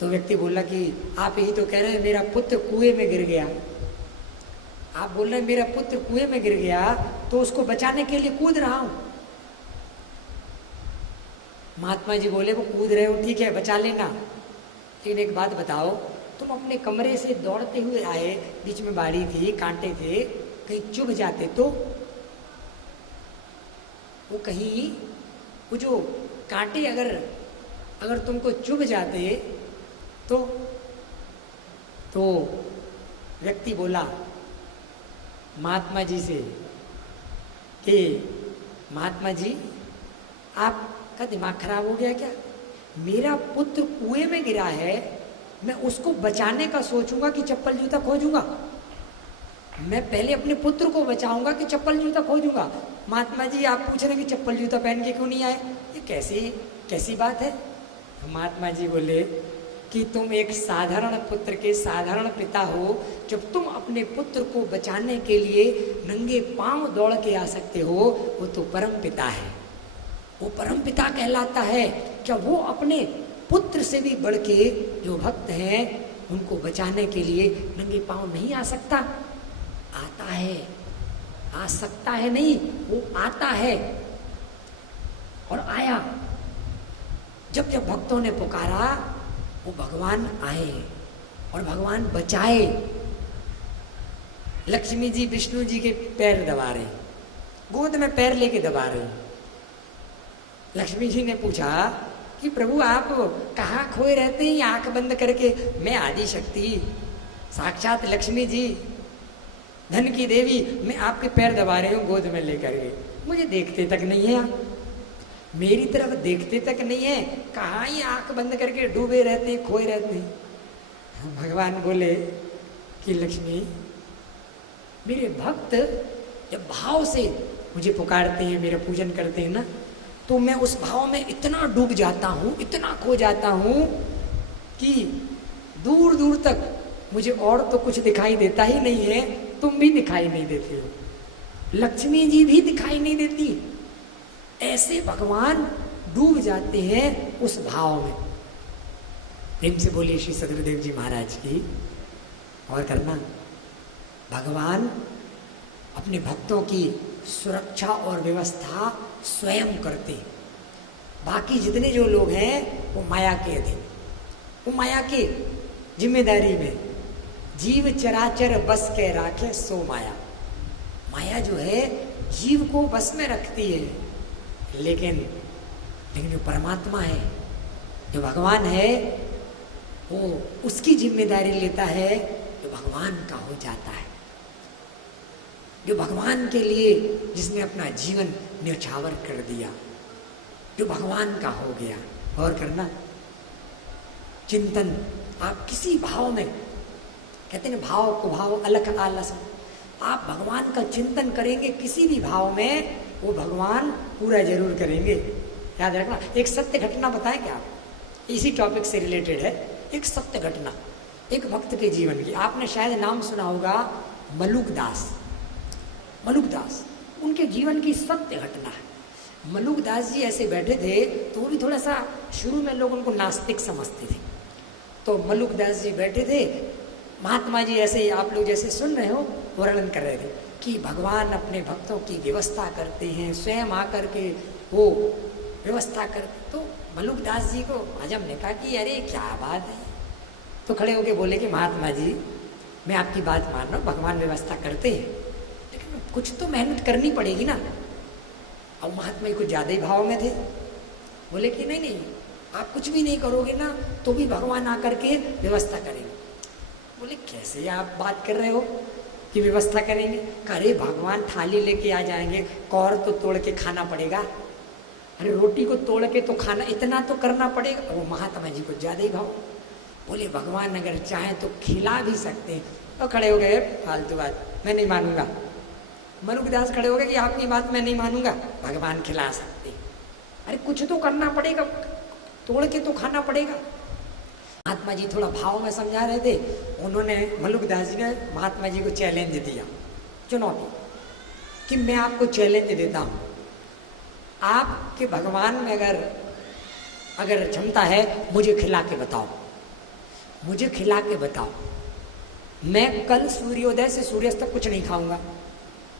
तो व्यक्ति बोला कि आप यही तो कह रहे हैं मेरा पुत्र कुएं में गिर गया। आप बोल रहे हैं मेरा पुत्र कुएं में गिर गया, तो उसको बचाने के लिए कूद रहा हूं। महात्मा जी बोले वो कूद रहे हो ठीक है, बचा लेना, लेकिन एक बात बताओ, तुम अपने कमरे से दौड़ते हुए आए, बीच में बाड़ी थी, कांटे थे, कहीं चुभ जाते तो? वो कहीं वो जो कांटे अगर तुमको चुभ जाते तो व्यक्ति बोला महात्मा जी से कि महात्मा जी आपका दिमाग खराब हो गया क्या? मेरा पुत्र कुएं में गिरा है, मैं उसको बचाने का सोचूंगा कि चप्पल जूता खोजूंगा? मैं पहले अपने पुत्र को बचाऊंगा कि चप्पल जूता खोजूंगा? महात्मा जी आप पूछ रहे हैं कि चप्पल जूता पहन के क्यों नहीं आए, ये कैसी बात है? महात्मा जी बोले कि तुम एक साधारण पुत्र के साधारण पिता हो, जब तुम अपने पुत्र को बचाने के लिए नंगे पांव दौड़ के आ सकते हो, वो तो परम पिता है, वो परम पिता कहलाता है। क्या वो अपने पुत्र से भी बढ़ के जो भक्त हैं उनको बचाने के लिए नंगे पांव नहीं आ सकता? आता है, आ सकता है नहीं, वो आता है। और आया, जब जब भक्तों ने पुकारा वो भगवान आए और भगवान बचाए। लक्ष्मी जी विष्णु जी के पैर दबा रहे, गोद में पैर लेके दबा रहे। लक्ष्मी जी ने पूछा कि प्रभु आप कहाँ खोए रहते हैं आंख बंद करके? मैं आदि शक्ति साक्षात लक्ष्मी जी धन की देवी, मैं आपके पैर दबा रही हूँ गोद में लेकर के, मुझे देखते तक नहीं है आप, मेरी तरफ देखते तक नहीं है, कहाँ ही आंख बंद करके डूबे रहते हैं, खोए रहते हैं। भगवान बोले कि लक्ष्मी मेरे भक्त जब भाव से मुझे पुकारते हैं, मेरा पूजन करते हैं ना, तो मैं उस भाव में इतना डूब जाता हूँ, इतना खो जाता हूँ कि दूर दूर तक मुझे और तो कुछ दिखाई देता ही नहीं है, तुम भी दिखाई नहीं देते हो, लक्ष्मी जी भी दिखाई नहीं देती। ऐसे भगवान डूब जाते हैं उस भाव में। प्रेम से बोलिए श्री सदगुरुदेव जी महाराज की। और करना, भगवान अपने भक्तों की सुरक्षा और व्यवस्था स्वयं करते हैं। बाकी जितने जो लोग हैं वो माया के अधीन, वो माया के जिम्मेदारी में, जीव चराचर बस के राखे सो माया। माया जो है जीव को बस में रखती है, लेकिन जो परमात्मा है, जो भगवान है, वो उसकी जिम्मेदारी लेता है जो भगवान का हो जाता है, जो भगवान के लिए जिसने अपना जीवन न्यौछावर कर दिया, जो भगवान का हो गया। और करना, चिंतन आप किसी भाव में, कहते हैं भाव को भाव अलख आलस, आप भगवान का चिंतन करेंगे किसी भी भाव में, वो भगवान पूरा जरूर करेंगे। याद रखना, एक सत्य घटना बताएं क्या आप, इसी टॉपिक से रिलेटेड है। एक सत्य घटना एक भक्त के जीवन की, आपने शायद नाम सुना होगा मलुक दास। मलुक दास उनके जीवन की सत्य घटना है। मलुक दास जी ऐसे बैठे थे, तो वो भी थोड़ा सा शुरू में लोग उनको नास्तिक समझते थे। तो मलुक दास जी बैठे थे, महात्मा जी ऐसे ही आप लोग जैसे सुन रहे हो वर्णन कर रहे थे कि भगवान अपने भक्तों की व्यवस्था करते हैं, स्वयं आकर के वो व्यवस्था कर। तो मलुक दास जी को हजम ने कहा कि अरे क्या बात है, तो खड़े होके बोले कि महात्मा जी मैं आपकी बात मान रहा हूँ, भगवान व्यवस्था करते हैं, लेकिन कुछ तो मेहनत करनी पड़ेगी ना। और महात्मा जी कुछ ज़्यादा ही भाव में थे, बोले कि नहीं नहीं आप कुछ भी नहीं करोगे ना तो भी भगवान आकर के व्यवस्था करेंगे। बोले कैसे आप बात कर रहे हो कि व्यवस्था करेंगे? अरे भगवान थाली लेके आ जाएंगे, कौर तो तोड़ के खाना पड़ेगा, अरे रोटी को तोड़ के तो खाना, इतना तो करना पड़ेगा। वो महात्मा जी को ज़्यादा ही भाव। बोले भगवान अगर चाहे तो खिला भी सकते हैं। तो खड़े हो गए, फालतू बात मैं नहीं मानूंगा। मलुक दास खड़े हो गए कि आपकी बात मैं नहीं मानूंगा, भगवान खिला सकते। अरे कुछ तो करना पड़ेगा, तोड़ के तो खाना पड़ेगा। महात्मा जी थोड़ा भाव में समझा रहे थे, उन्होंने मलुक दास जी ने महात्मा जी को चैलेंज दिया, चुनौती, कि मैं आपको चैलेंज देता हूँ, आपके भगवान में अगर क्षमता है मुझे खिला के बताओ, मुझे खिला के बताओ। मैं कल सूर्योदय से सूर्यास्त तक कुछ नहीं खाऊंगा,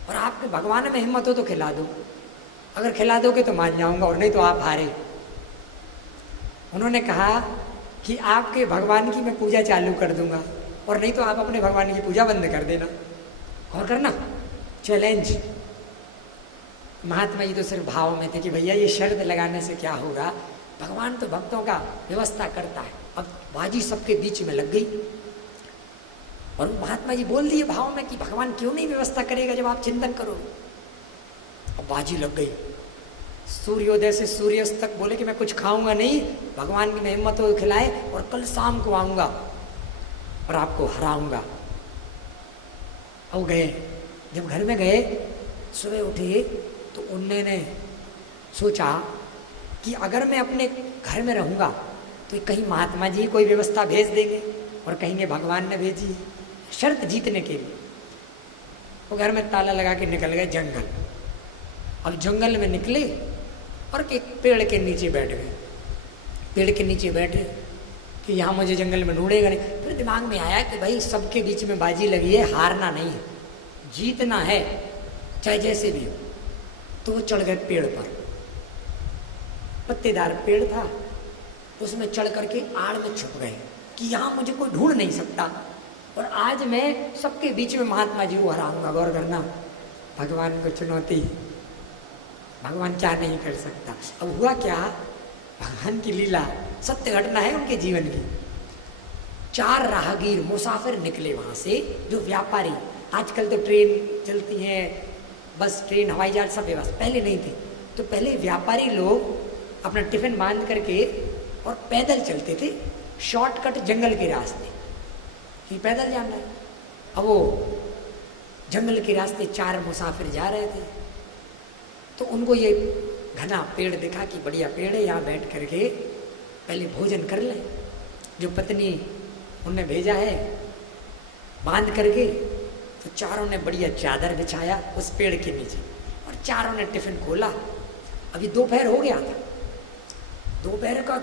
और आपके भगवान में हिम्मत हो तो खिला दो, अगर खिला दोगे तो मान जाऊंगा, और नहीं तो आप हारे। उन्होंने कहा कि आपके भगवान की मैं पूजा चालू कर दूंगा, और नहीं तो आप अपने भगवान की पूजा बंद कर देना। और करना चैलेंज। महात्मा जी तो सिर्फ भाव में थे कि भैया ये शर्त लगाने से क्या होगा, भगवान तो भक्तों का व्यवस्था करता है। अब बाजी सबके बीच में लग गई और महात्मा जी बोल दिए भाव में कि भगवान क्यों नहीं व्यवस्था करेगा जब आप चिंतन करो। अब बाजी लग गई। सूर्योदय से सूर्यास्त तक बोले कि मैं कुछ खाऊंगा नहीं, भगवान की हिम्मत हो खिलाए और कल शाम को आऊंगा और आपको हराऊंगा। अब गए, जब घर में गए सुबह उठे तो उन्होंने सोचा कि अगर मैं अपने घर में रहूंगा तो कहीं महात्मा जी कोई व्यवस्था भेज देंगे और कहेंगे भगवान ने भेजी, शर्त जीतने के लिए। वो घर में ताला लगा के निकल गए जंगल। अब जंगल में निकले और एक पेड़ के नीचे बैठ गए। पेड़ के नीचे बैठे कि यहाँ मुझे जंगल में ढूंढेगा नहीं। फिर दिमाग में आया कि भाई सबके बीच में बाजी लगी है, हारना नहीं है, जीतना है चाहे जैसे भी हो। तो वो चढ़ गए पेड़ पर। पत्तेदार पेड़ था, उसमें चढ़ करके आड़ में छुप गए कि यहाँ मुझे कोई ढूंढ नहीं सकता और आज मैं सबके बीच में महात्मा जी को हराऊंगा। गौर करना, भगवान को चुनौती, भगवान क्या नहीं कर सकता। अब हुआ क्या, भगवान की लीला सत्य घटना है उनके जीवन की। 4 राहगीर मुसाफिर निकले वहां से, जो व्यापारी, आजकल तो ट्रेन चलती हैं, बस ट्रेन हवाई जहाज सब व्यवस्था, पहले नहीं थी। तो पहले व्यापारी लोग अपना टिफिन बांध करके और पैदल चलते थे शॉर्टकट जंगल के रास्ते कि पैदल जाना है। अब वो जंगल के रास्ते 4 मुसाफिर जा रहे थे तो उनको ये घना पेड़ दिखा कि बढ़िया पेड़ है, यहाँ बैठ करके पहले भोजन कर लें। जो पत्नी उन्हें भेजा है बांध करके, तो चारों ने बढ़िया चादर बिछाया उस पेड़ के नीचे और चारों ने टिफिन खोला। अभी दोपहर हो गया था, दोपहर का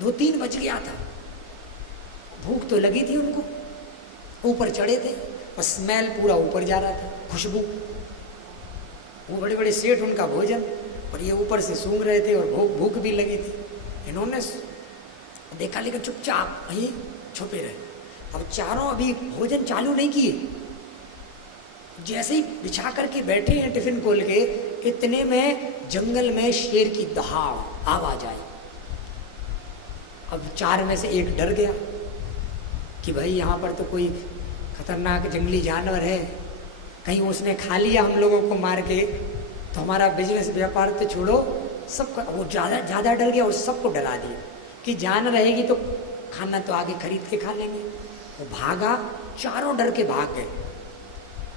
2-3 बज गया था। भूख तो लगी थी उनको, ऊपर चढ़े थे और स्मेल पूरा ऊपर जा रहा था, खुशबू। वो बड़े बड़े सेठ उनका भोजन और ये ऊपर से सूंघ रहे थे और भूख भी लगी थी। इन्होंने देखा लेकिन चुपचाप वहीं छुपे रहे। अब चारों अभी भोजन चालू नहीं किए, जैसे ही बिछा करके बैठे हैं टिफिन खोल के, इतने में जंगल में शेर की दहाड़ आवाज आई। अब 4 में से एक डर गया कि भाई यहाँ पर तो कोई खतरनाक जंगली जानवर है, कहीं उसने खा लिया हम लोगों को मार के तो हमारा बिजनेस व्यापार तो छोड़ो सबको। वो ज़्यादा डर गया और सबको डरा दिया कि जान रहेगी तो खाना तो आगे खरीद के खा लेंगे। वो भागा, चारों डर के भाग गए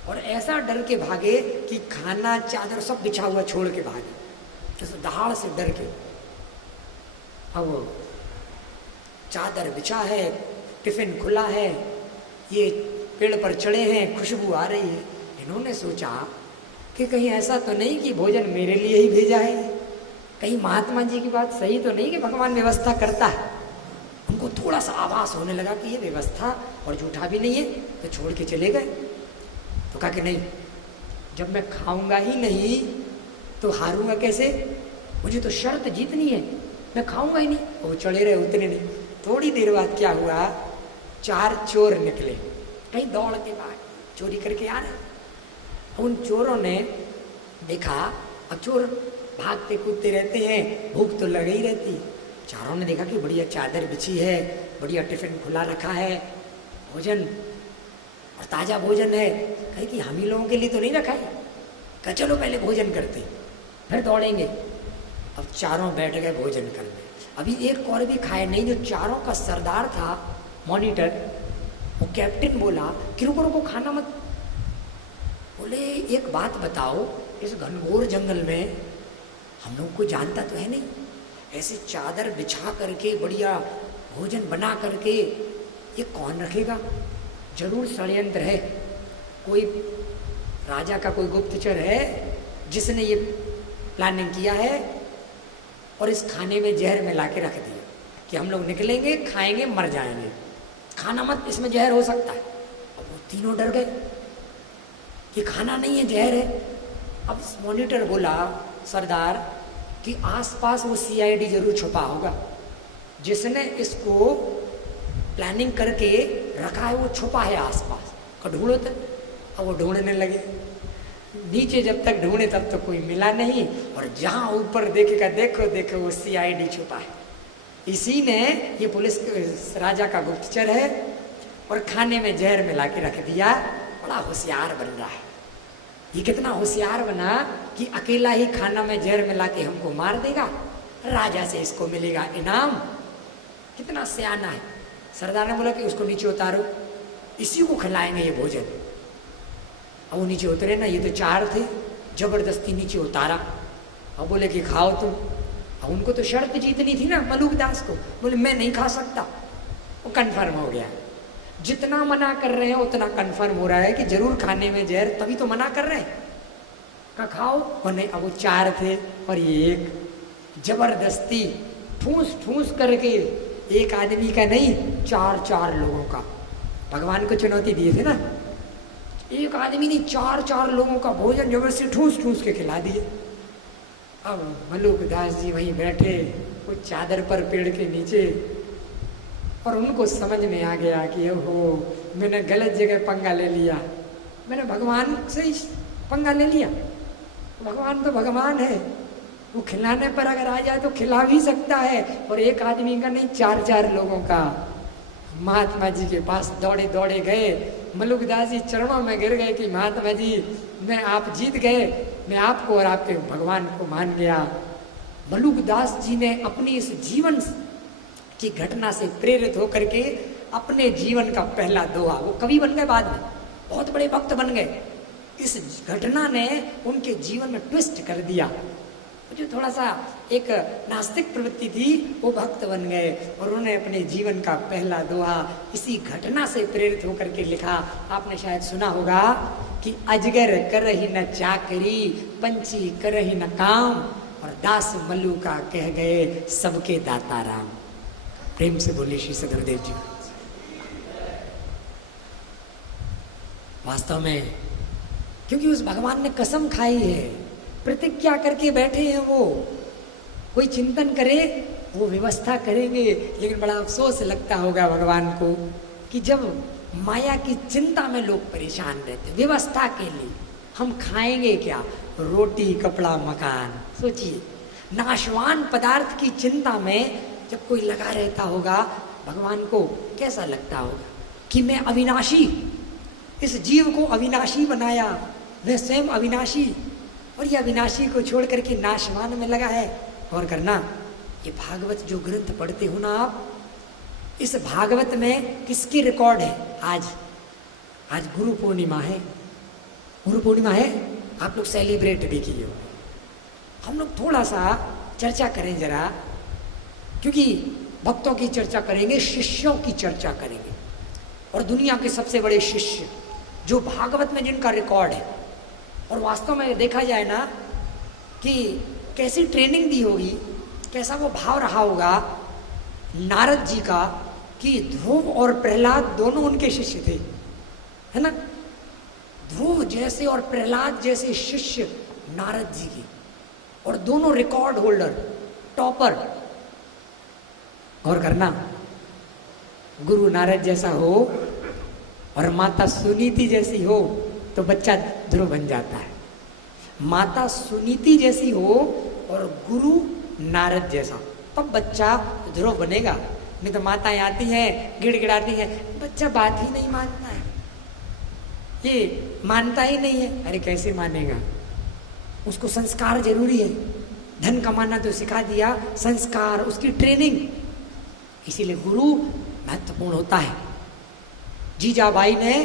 और ऐसा डर के भागे कि खाना चादर सब बिछा हुआ छोड़ के भागे, जैसे दहाड़ से डर के। अब चादर बिछा है, टिफिन खुला है, ये पेड़ पर चढ़े हैं, खुशबू आ रही है। इन्होंने सोचा कि कहीं ऐसा तो नहीं कि भोजन मेरे लिए ही भेजा है, कहीं महात्मा जी की बात सही तो नहीं कि भगवान व्यवस्था करता है। उनको थोड़ा सा आभास होने लगा कि ये व्यवस्था और झूठा भी नहीं है, तो छोड़ के चले गए। तो कहा कि नहीं, जब मैं खाऊंगा ही नहीं तो हारूंगा कैसे, मुझे तो शर्त जीतनी है, मैं खाऊंगा ही नहीं। वो चढ़े रहे, उतरे नहीं। थोड़ी देर बाद क्या हुआ, 4 चोर निकले, कहीं दौड़ के बाद चोरी करके आ रहे। उन चोरों ने देखा, अब चोर भागते कूदते रहते हैं, भूख तो लगी ही रहती। चारों ने देखा कि बढ़िया चादर बिछी है, बढ़िया टिफिन खुला रखा है, भोजन और ताज़ा भोजन है। कहे कि हम ही लोगों के लिए तो नहीं रखा है, कहा चलो पहले भोजन करते फिर दौड़ेंगे। अब चारों बैठ गए भोजन करने। अभी एक और भी खाए नहीं। जो चारों का सरदार था, मॉनिटर, वो कैप्टन बोला कि रुको रुको, खाना मत। बोले एक बात बताओ, इस घनघोर जंगल में हम लोग को जानता तो है नहीं, ऐसे चादर बिछा करके बढ़िया भोजन बना करके ये कौन रखेगा? जरूर षड्यंत्र है, कोई राजा का कोई गुप्तचर है जिसने ये प्लानिंग किया है और इस खाने में जहर मिला के रख दिया कि हम लोग निकलेंगे, खाएंगे, मर जाएंगे, खाना मत, इसमें जहर हो सकता है। अब वो तीनों डर गए कि खाना नहीं है, जहर है। अब मॉनिटर बोला, सरदार, कि आसपास वो सीआईडी जरूर छुपा होगा, जिसने इसको प्लानिंग करके रखा है, वो छुपा है आसपास, को ढूंढो तो। अब वो ढूंढने लगे, नीचे जब तक ढूंढे तब तो कोई मिला नहीं, और जहां ऊपर देखेगा देखो देखो वो CID छुपा है। इसी ने, ये पुलिस राजा का गुप्तचर है और खाने में जहर मिला के रख दिया। बड़ा होशियार बन रहा है। ये कितना होशियार बना कि अकेला ही खाना में जहर मिला के हमको मार देगा, राजा से इसको मिलेगा इनाम। कितना सियाना है। सरदार ने बोला कि उसको नीचे उतारो, इसी को खिलाएंगे ये भोजन। अब वो नीचे उतरे ना, ये तो 4 थे, जबरदस्ती नीचे उतारा। अब बोले कि खाओ तुम। अब उनको तो शर्त जीतनी थी ना मलूक दास को, बोले मैं नहीं खा सकता। वो कन्फर्म हो गया। जितना मना कर रहे हैं उतना कन्फर्म हो रहा है कि जरूर खाने में जहर, तभी तो मना कर रहे हैं। का खाओ, और नहीं। अब वो 4 थे और ये 1, जबरदस्ती ठूस ठूस करके, एक आदमी का नहीं 4 लोगों का। भगवान को चुनौती दिए थे ना, एक आदमी नहीं 4 लोगों का भोजन जबरदस्ती ठूस ठूस के खिला दिए। अब मलूक दास जी वहीं बैठे वो चादर पर पेड़ के नीचे, और उनको समझ में आ गया कि ओहो मैंने गलत जगह पंगा ले लिया, मैंने भगवान से ही पंगा ले लिया। भगवान तो भगवान है, वो खिलाने पर अगर आ जाए तो खिला भी सकता है, और एक आदमी का नहीं 4 लोगों का। महात्मा जी के पास दौड़े दौड़े गए, मलूक दास जी चरणों में गिर गए कि महात्मा जी मैं आप जीत गए, मैं आपको और आपके भगवान को मान गया। मलूक दास जी ने अपनी इस जीवन की घटना से प्रेरित होकर के अपने जीवन का पहला दोहा, वो कवि बन गए, बाद में बहुत बड़े भक्त बन गए। इस घटना ने उनके जीवन में ट्विस्ट कर दिया। जो थोड़ा सा एक नास्तिक प्रवृत्ति थी वो भक्त बन गए, और उन्होंने अपने जीवन का पहला दोहा इसी घटना से प्रेरित होकर के लिखा। आपने शायद सुना होगा कि अजगर करहि न चाकरी, पंछी करहि न काम, और दास मल्लू का कह गए सबके दाता राम। प्रेम से बोलिए श्री सदगुरुदेव जी। वास्तव में क्योंकि उस भगवान ने कसम खाई है, प्रतिज्ञा करके बैठे हैं वो। कोई चिंतन करे वो व्यवस्था करेंगे, लेकिन बड़ा अफसोस लगता होगा भगवान को कि जब माया की चिंता में लोग परेशान रहते, व्यवस्था के लिए हम खाएंगे क्या, रोटी कपड़ा मकान। सोचिए नाशवान पदार्थ की चिंता में जब कोई लगा रहता होगा, भगवान को कैसा लगता होगा कि मैं अविनाशी, इस जीव को अविनाशी बनाया, मैं स्वयं अविनाशी, और ये अविनाशी को छोड़ करके नाशवान में लगा है। और करना, ये भागवत जो ग्रंथ पढ़ते हो ना आप, इस भागवत में किसकी रिकॉर्ड है? आज गुरु पूर्णिमा है, गुरु पूर्णिमा है, आप लोग सेलिब्रेट भी किए हो। हम लोग थोड़ा सा चर्चा करें जरा, क्योंकि भक्तों की चर्चा करेंगे, शिष्यों की चर्चा करेंगे, और दुनिया के सबसे बड़े शिष्य जो भागवत में जिनका रिकॉर्ड है। और वास्तव में देखा जाए ना कि कैसी ट्रेनिंग दी होगी, कैसा वो भाव रहा होगा नारद जी का कि ध्रुव और प्रहलाद दोनों उनके शिष्य थे, है ना। ध्रुव जैसे और प्रहलाद जैसे शिष्य नारद जी के, और दोनों रिकॉर्ड होल्डर, टॉपर। और करना, गुरु नारद जैसा हो और माता सुनीति जैसी हो तो बच्चा ध्रुव बन जाता है। माता सुनीति जैसी हो और गुरु नारद जैसा, तब बच्चा ध्रुव बनेगा। नहीं तो माताएं आती हैं गिड़गिड़ाती हैं, बच्चा बात ही नहीं मानता है, ये मानता ही नहीं है। अरे कैसे मानेगा, उसको संस्कार जरूरी है। धन कमाना तो सिखा दिया, संस्कार, उसकी ट्रेनिंग, इसीलिए गुरु महत्वपूर्ण होता है। जीजाबाई ने,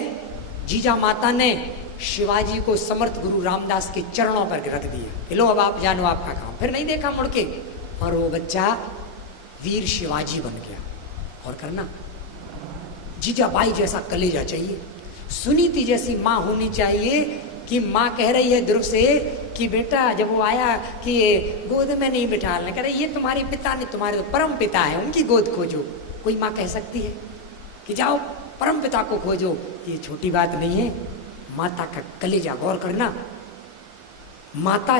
जीजा माता ने शिवाजी को समर्थ गुरु रामदास के चरणों पर रख दिया, लो अब आप जानो आपका काम। फिर नहीं देखा मुड़ के, और वो बच्चा वीर शिवाजी बन गया। और करना, जीजाबाई जैसा कलेजा चाहिए, सुनीति जैसी माँ होनी चाहिए कि माँ कह रही है ध्रुव से कि बेटा, जब वो आया कि गोद में नहीं बिठालने, कह रहे ये तुम्हारे पिता ने, तुम्हारे तो परम पिता है, उनकी गोद खोजो। कोई माँ कह सकती है कि जाओ परम पिता को खोजो? ये छोटी बात नहीं है। माता का कलेजा, गौर करना, माता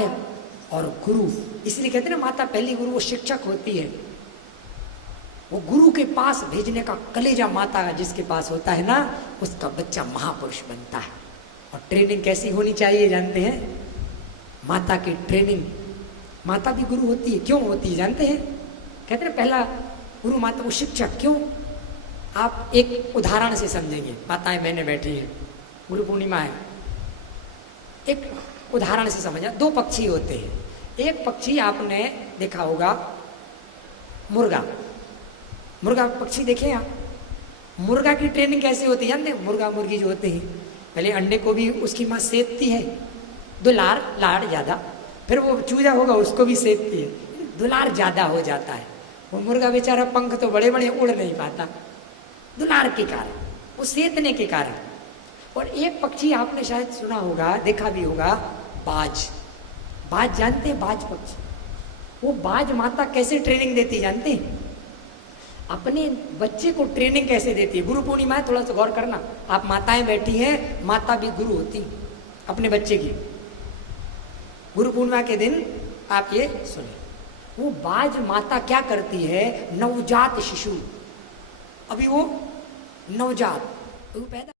और गुरु, इसलिए कहते हैं ना माता पहली गुरु, वो शिक्षक होती है। वो गुरु के पास भेजने का कलेजा माता का जिसके पास होता है ना, उसका बच्चा महापुरुष बनता है। और ट्रेनिंग कैसी होनी चाहिए जानते हैं? माता की ट्रेनिंग, माता भी गुरु होती है। क्यों होती है जानते हैं? कहते हैं पहला गुरु माता वो शिक्षक। क्यों? आप एक उदाहरण से समझेंगे। माताएं मैंने बैठी हैं, गुरु पूर्णिमा है, एक उदाहरण से समझा। दो पक्षी होते हैं। एक पक्षी आपने देखा होगा मुर्गा, मुर्गा पक्षी देखे आप? मुर्गा की ट्रेनिंग कैसे होती है जानते हैं? मुर्गा मुर्गी जो होते हैं पहले अंडे को भी उसकी माँ सेकती है, दुलार लाड़ ज़्यादा, फिर वो चूजा होगा उसको भी सेकती है, दुलार ज़्यादा हो जाता है। वो मुर्गा बेचारा पंख तो बड़े बड़े उड़ नहीं पाता, दुलार के कारण, वो सेकने के कारण। और एक पक्षी आपने शायद सुना होगा, देखा भी होगा, बाज। बाज जानते हैं? बाज पक्षी, वो बाज माता कैसे ट्रेनिंग देती जानते हैं? अपने बच्चे को ट्रेनिंग कैसे देती है? गुरु पूर्णिमा है, थोड़ा सा गौर करना। आप माताएं बैठी हैं, माता भी गुरु होती अपने बच्चे की। गुरु पूर्णिमा के दिन आप ये सुने, वो बाज माता क्या करती है? नवजात शिशु, अभी वो नवजात, वो पैदा